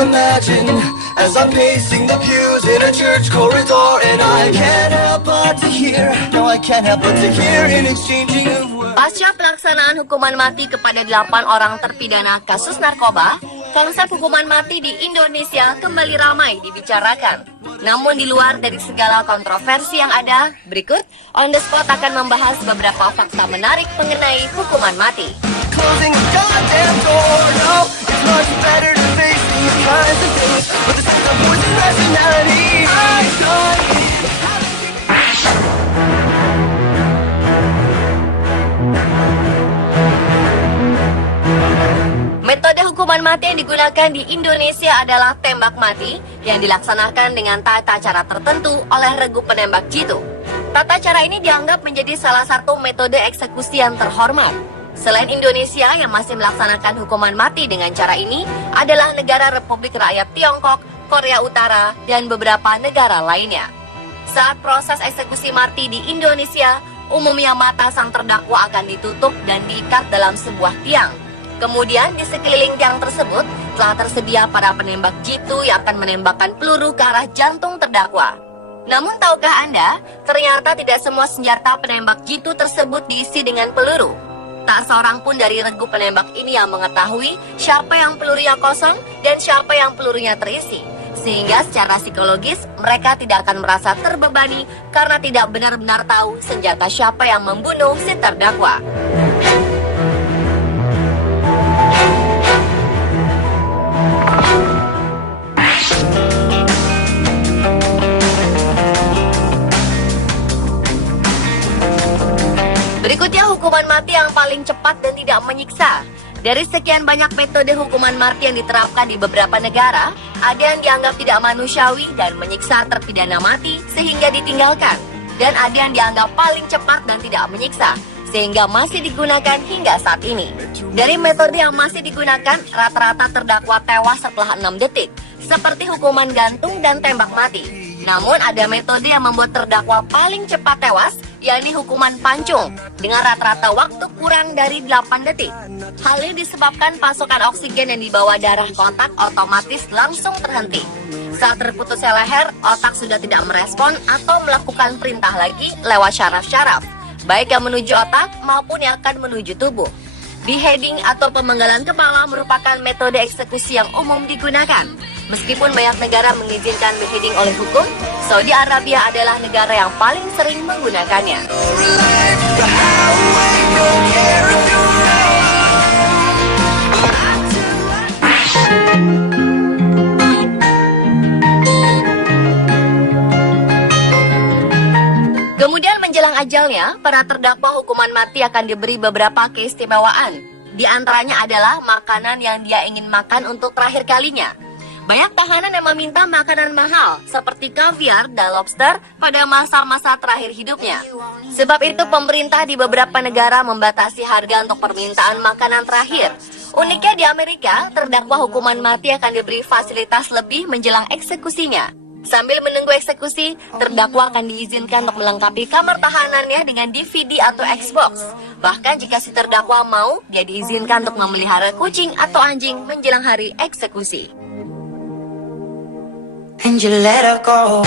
imagine as I'm pacing the pews in a church corridor, and I can't help but to hear, no I can't help but to hear in exchanging of words. Pasca pelaksanaan hukuman mati kepada 8 orang terpidana kasus narkoba, konsep hukuman mati di Indonesia kembali ramai dibicarakan. Namun di luar dari segala kontroversi yang ada, berikut On The Spot akan membahas beberapa fakta menarik mengenai hukuman mati. Closing the goddamn door, no, it's much better to face these kinds of things, but this is a poison personality. I don't Metode hukuman mati yang digunakan di Indonesia adalah tembak mati yang dilaksanakan dengan tata cara tertentu oleh regu penembak jitu. Tata cara ini dianggap menjadi salah satu metode eksekusi yang terhormat. Selain Indonesia yang masih melaksanakan hukuman mati dengan cara ini adalah negara Republik Rakyat Tiongkok, Korea Utara, dan beberapa negara lainnya. Saat proses eksekusi mati di Indonesia, umumnya mata sang terdakwa akan ditutup dan diikat dalam sebuah tiang. Kemudian di sekeliling tiang tersebut telah tersedia para penembak jitu yang akan menembakkan peluru ke arah jantung terdakwa. Namun tahukah Anda, ternyata tidak semua senjata penembak jitu tersebut diisi dengan peluru. Tak seorang pun dari regu penembak ini yang mengetahui siapa yang pelurunya kosong dan siapa yang pelurunya terisi. Sehingga secara psikologis mereka tidak akan merasa terbebani karena tidak benar-benar tahu senjata siapa yang membunuh si terdakwa. Berikutnya hukuman mati yang paling cepat dan tidak menyiksa. Dari sekian banyak metode hukuman mati yang diterapkan di beberapa negara, ada yang dianggap tidak manusiawi dan menyiksa terpidana mati sehingga ditinggalkan. Dan ada yang dianggap paling cepat dan tidak menyiksa, sehingga masih digunakan hingga saat ini. Dari metode yang masih digunakan, rata-rata terdakwa tewas setelah 6 detik, seperti hukuman gantung dan tembak mati. Namun ada metode yang membuat terdakwa paling cepat tewas, yakni hukuman pancung, dengan rata-rata waktu kurang dari 8 detik. Hal ini disebabkan pasokan oksigen yang dibawa darah ke otak otomatis langsung terhenti. Saat terputusnya leher, otak sudah tidak merespon atau melakukan perintah lagi lewat syaraf-syaraf, baik yang menuju otak maupun yang akan menuju tubuh. Beheading atau pemenggalan kepala merupakan metode eksekusi yang umum digunakan. Meskipun banyak negara mengizinkan beheading oleh hukum, Saudi Arabia adalah negara yang paling sering menggunakannya. Kemudian menjelang ajalnya, para terdakwa hukuman mati akan diberi beberapa keistimewaan. Di antaranya adalah makanan yang dia ingin makan untuk terakhir kalinya. Banyak tahanan yang meminta makanan mahal, seperti kaviar dan lobster pada masa-masa terakhir hidupnya. Sebab itu pemerintah di beberapa negara membatasi harga untuk permintaan makanan terakhir. Uniknya di Amerika, terdakwa hukuman mati akan diberi fasilitas lebih menjelang eksekusinya. Sambil menunggu eksekusi, terdakwa akan diizinkan untuk melengkapi kamar tahanannya dengan DVD atau Xbox. Bahkan jika si terdakwa mau, dia diizinkan untuk memelihara kucing atau anjing menjelang hari eksekusi. And you let her go.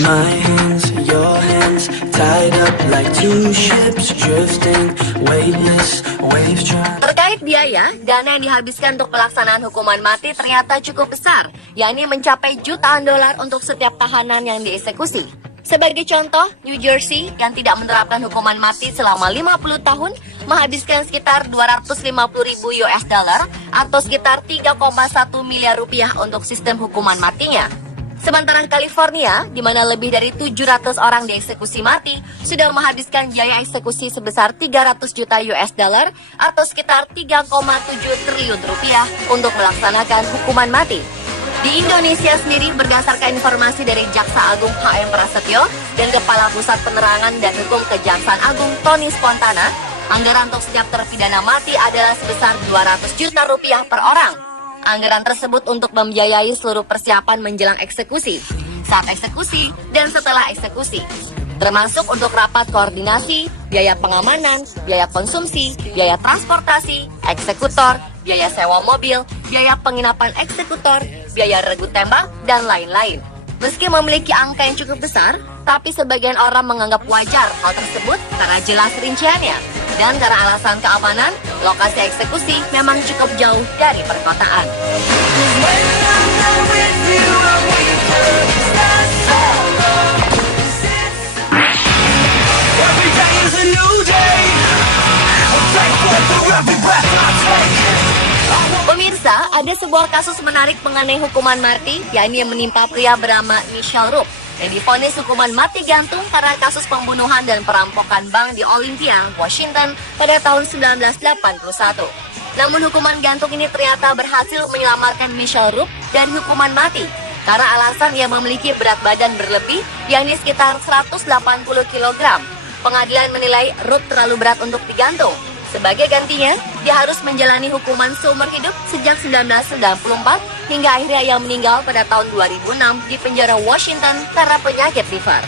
My hands, your hands, tied up like two ships drifting, weightless, waves trying. Terkait biaya, dana yang dihabiskan untuk pelaksanaan hukuman mati ternyata cukup besar, yakni mencapai jutaan dolar untuk setiap tahanan yang dieksekusi. Sebagai contoh, New Jersey yang tidak menerapkan hukuman mati selama 50 tahun menghabiskan sekitar 250.000 US dollar atau sekitar 3,1 miliar rupiah untuk sistem hukuman matinya. Sementara California, di mana lebih dari 700 orang dieksekusi mati, sudah menghabiskan biaya eksekusi sebesar 300 juta US dollar atau sekitar 3,7 triliun rupiah untuk melaksanakan hukuman mati. Di Indonesia sendiri, berdasarkan informasi dari Jaksa Agung HM Prasetyo dan Kepala Pusat Penerangan dan Hukum Kejaksaan Agung Tony Spontana, anggaran untuk setiap terpidana mati adalah sebesar 200 juta rupiah per orang. Anggaran tersebut untuk membiayai seluruh persiapan menjelang eksekusi, saat eksekusi, dan setelah eksekusi. Termasuk untuk rapat koordinasi, biaya pengamanan, biaya konsumsi, biaya transportasi, eksekutor, biaya sewa mobil, biaya penginapan eksekutor, biaya regu tembak, dan lain-lain. Meski memiliki angka yang cukup besar, tapi sebagian orang menganggap wajar hal tersebut karena jelas rinciannya. Dan karena alasan keamanan, lokasi eksekusi memang cukup jauh dari perkotaan. Pemirsa, ada sebuah kasus menarik mengenai hukuman mati, yakni yang menimpa pria bernama Michelle Rupp yang divonis hukuman mati gantung karena kasus pembunuhan dan perampokan bank di Olympia, Washington pada tahun 1981. Namun hukuman gantung ini ternyata berhasil menyelamatkan Michelle Rupp dari hukuman mati karena alasan ia memiliki berat badan berlebih, yakni sekitar 180 kg. Pengadilan menilai Rupp terlalu berat untuk digantung. Sebagai gantinya, dia harus menjalani hukuman seumur hidup sejak 1994 hingga akhirnya ia meninggal pada tahun 2006 di penjara Washington karena penyakit liver.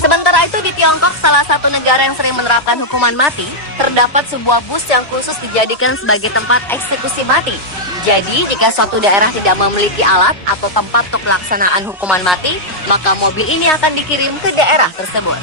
Sementara itu di Tiongkok, salah satu negara yang sering menerapkan hukuman mati, terdapat sebuah bus yang khusus dijadikan sebagai tempat eksekusi mati. Jadi, jika suatu daerah tidak memiliki alat atau tempat untuk pelaksanaan hukuman mati, maka mobil ini akan dikirim ke daerah tersebut.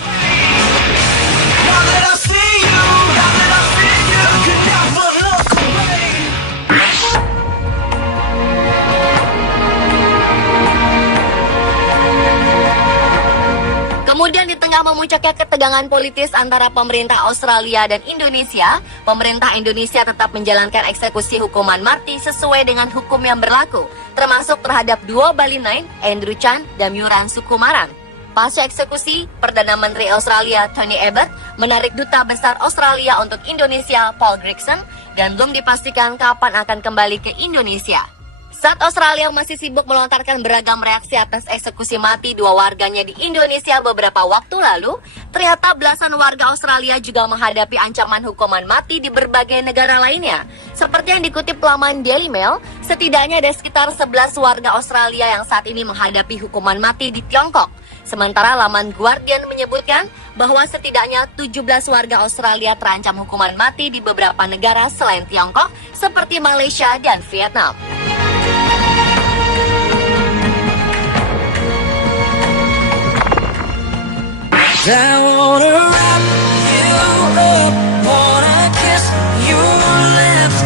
Kemudian di tengah memuncaknya ketegangan politis antara pemerintah Australia dan Indonesia, pemerintah Indonesia tetap menjalankan eksekusi hukuman mati sesuai dengan hukum yang berlaku, termasuk terhadap dua Bali Nine, Andrew Chan dan Myuran Sukumaran. Pasca eksekusi, Perdana Menteri Australia Tony Abbott menarik Duta Besar Australia untuk Indonesia Paul Gregson dan belum dipastikan kapan akan kembali ke Indonesia. Saat Australia masih sibuk melontarkan beragam reaksi atas eksekusi mati dua warganya di Indonesia beberapa waktu lalu, ternyata belasan warga Australia juga menghadapi ancaman hukuman mati di berbagai negara lainnya. Seperti yang dikutip laman Daily Mail, setidaknya ada sekitar 11 warga Australia yang saat ini menghadapi hukuman mati di Tiongkok. Sementara laman Guardian menyebutkan bahwa setidaknya 17 warga Australia terancam hukuman mati di beberapa negara selain Tiongkok, seperti Malaysia dan Vietnam. I wanna wrap you up, wanna kiss your lips.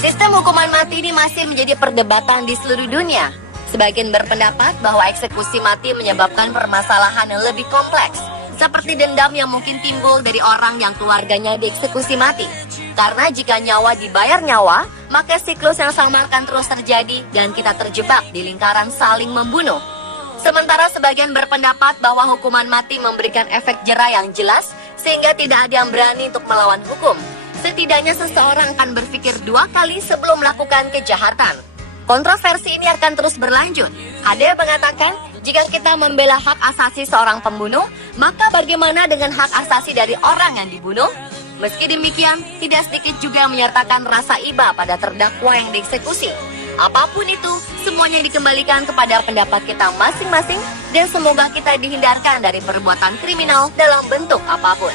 Sistem hukuman mati ini masih menjadi perdebatan di seluruh dunia. Sebagian berpendapat bahwa eksekusi mati menyebabkan permasalahan yang lebih kompleks, seperti dendam yang mungkin timbul dari orang yang keluarganya dieksekusi mati. Karena jika nyawa dibayar nyawa, maka siklus yang sama akan terus terjadi dan kita terjebak di lingkaran saling membunuh. Sementara sebagian berpendapat bahwa hukuman mati memberikan efek jera yang jelas sehingga tidak ada yang berani untuk melawan hukum. Setidaknya seseorang akan berpikir dua kali sebelum melakukan kejahatan. Kontroversi ini akan terus berlanjut. Ada yang mengatakan jika kita membela hak asasi seorang pembunuh, maka bagaimana dengan hak asasi dari orang yang dibunuh? Meski demikian, tidak sedikit juga yang menyertakan rasa iba pada terdakwa yang dieksekusi. Apapun itu, semuanya dikembalikan kepada pendapat kita masing-masing dan semoga kita dihindarkan dari perbuatan kriminal dalam bentuk apapun.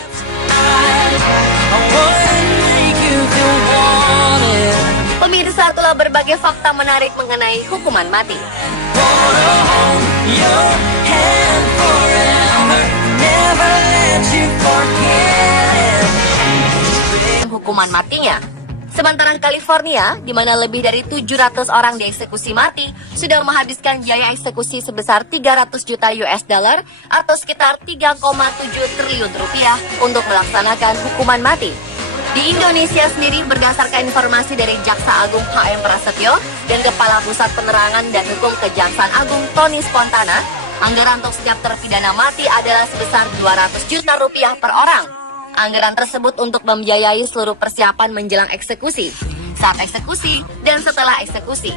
Pemirsa, itulah berbagai fakta menarik mengenai hukuman mati. Hukuman matinya. Sementara California, di mana lebih dari 700 orang dieksekusi mati, sudah menghabiskan biaya eksekusi sebesar 300 juta US dollar atau sekitar 3,7 triliun rupiah untuk melaksanakan hukuman mati. Di Indonesia sendiri, berdasarkan informasi dari Jaksa Agung HM Prasetyo dan Kepala Pusat Penerangan dan Hukum Kejaksaan Agung Tony Spontana, anggaran untuk setiap terpidana mati adalah sebesar 200 juta rupiah per orang. Anggaran tersebut untuk membiayai seluruh persiapan menjelang eksekusi, saat eksekusi, dan setelah eksekusi.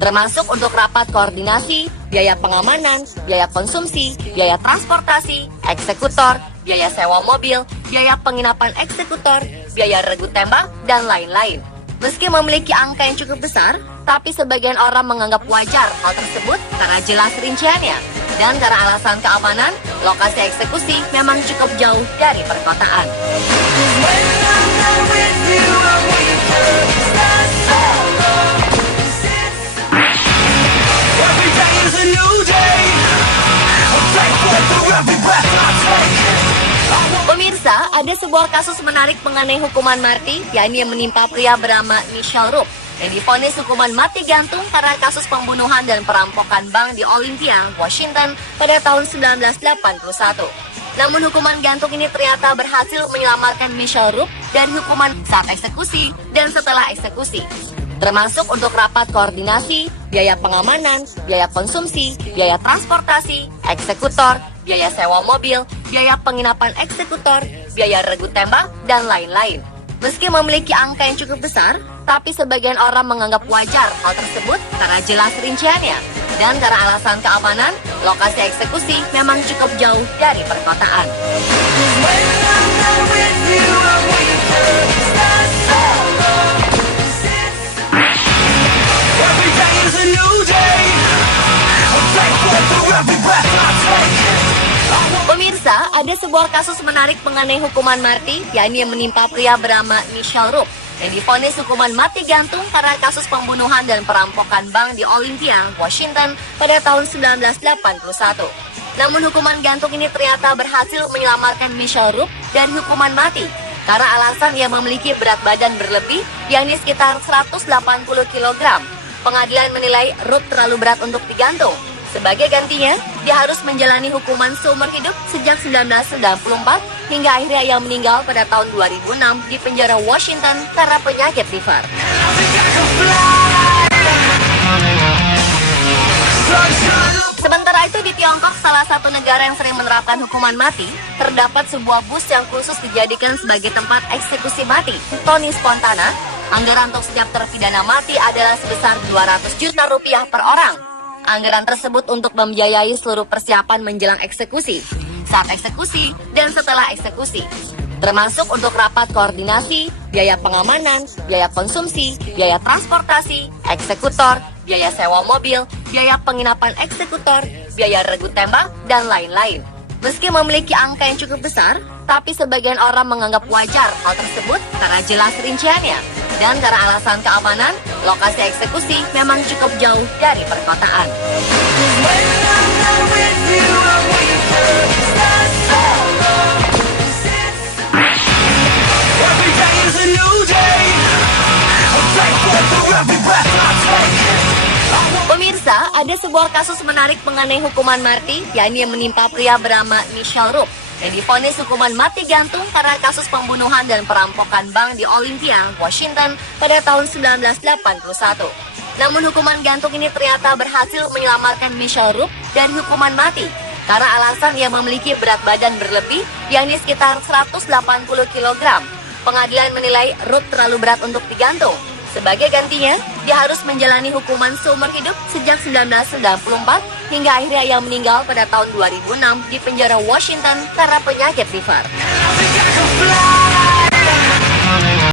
Termasuk untuk rapat koordinasi, biaya pengamanan, biaya konsumsi, biaya transportasi, eksekutor, biaya sewa mobil, biaya penginapan eksekutor, biaya regu tembak, dan lain-lain. Meski memiliki angka yang cukup besar, tapi sebagian orang menganggap wajar hal tersebut karena jelas rinciannya. Dan karena alasan keamanan, lokasi eksekusi memang cukup jauh dari perkotaan. When I'm not with you, I'm weaker. It's not so long since every day is a new day. I'm thankful for every breath I take. Pemirsa, ada sebuah kasus menarik mengenai hukuman mati, yakni yang menimpa pria bernama Michelle Rupp yang divonis hukuman mati gantung karena kasus pembunuhan dan perampokan bank di Olympia, Washington pada tahun 1981. Namun hukuman gantung ini ternyata berhasil menyelamatkan Michelle Rupp dari hukuman saat eksekusi dan setelah eksekusi, termasuk untuk rapat koordinasi, biaya pengamanan, biaya konsumsi, biaya transportasi, eksekutor, biaya sewa mobil, biaya penginapan eksekutor, biaya regu tembak, dan lain-lain. Meski memiliki angka yang cukup besar, tapi sebagian orang menganggap wajar hal tersebut karena jelas rinciannya. Dan karena alasan keamanan, lokasi eksekusi memang cukup jauh dari perkotaan. When I'm not with you, I'm weaker. It's not so long since every day is a new day. I'm thankful for every breath I take. Pemirsa, ada sebuah kasus menarik mengenai hukuman mati, yakni yang menimpa pria bernama Michelle Rupp yang divonis hukuman mati gantung karena kasus pembunuhan dan perampokan bank di Olympia, Washington pada tahun 1981. Namun hukuman gantung ini ternyata berhasil menyelamatkan Michelle Rupp dari hukuman mati karena alasan ia memiliki berat badan berlebih, yakni sekitar 180 kg. Pengadilan menilai Rupp terlalu berat untuk digantung. Sebagai gantinya, dia harus menjalani hukuman seumur hidup sejak 1994 hingga akhirnya ia meninggal pada tahun 2006 di penjara Washington karena penyakit liver. Sementara itu di Tiongkok, salah satu negara yang sering menerapkan hukuman mati, terdapat sebuah bus yang khusus dijadikan sebagai tempat eksekusi mati. Tony Spontana, anggaran untuk setiap terpidana mati adalah sebesar 200 juta rupiah per orang. Anggaran tersebut untuk membiayai seluruh persiapan menjelang eksekusi, saat eksekusi, dan setelah eksekusi, termasuk untuk rapat koordinasi, biaya pengamanan, biaya konsumsi, biaya transportasi, eksekutor, biaya sewa mobil, biaya penginapan eksekutor, biaya regu tembak, dan lain-lain. Meski memiliki angka yang cukup besar, tapi sebagian orang menganggap wajar hal tersebut karena jelas rinciannya. Dan karena alasan keamanan, lokasi eksekusi memang cukup jauh dari perkotaan. When I'm not with you, I'm weaker. It's not so long since every day is a new day. I'm thankful for every breath I take. Pemirsa, ada sebuah kasus menarik mengenai hukuman mati, yakni yang menimpa pria bernama Michelle Rupp yang divonis hukuman mati gantung karena kasus pembunuhan dan perampokan bank di Olympia, Washington pada tahun 1981. Namun hukuman gantung ini ternyata berhasil menyelamatkan Michelle Rupp dari hukuman mati karena alasan ia memiliki berat badan berlebih, yakni sekitar 180 kg. Pengadilan menilai Rupp terlalu berat untuk digantung. Sebagai gantinya, dia harus menjalani hukuman seumur hidup sejak 1994 hingga akhirnya ia meninggal pada tahun 2006 di penjara Washington karena penyakit liver. I think I can fly.